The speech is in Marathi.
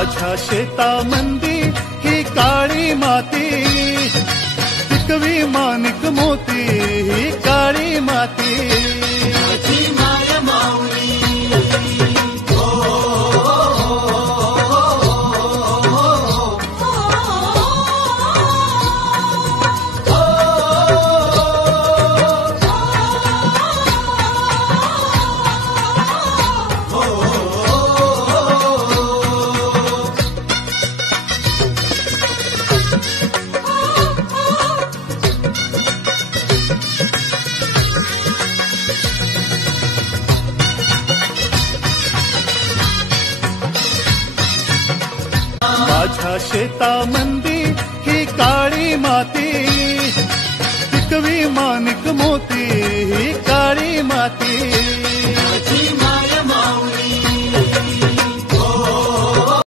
माझ्या शेतामंदी ही काळी माती, पिकवी माणिक मोती ही काळी माती। माझी माय माऊली माझ्या शेतामंदी ही काळी माती, पिकवी माणिक मोती ही काळी माती।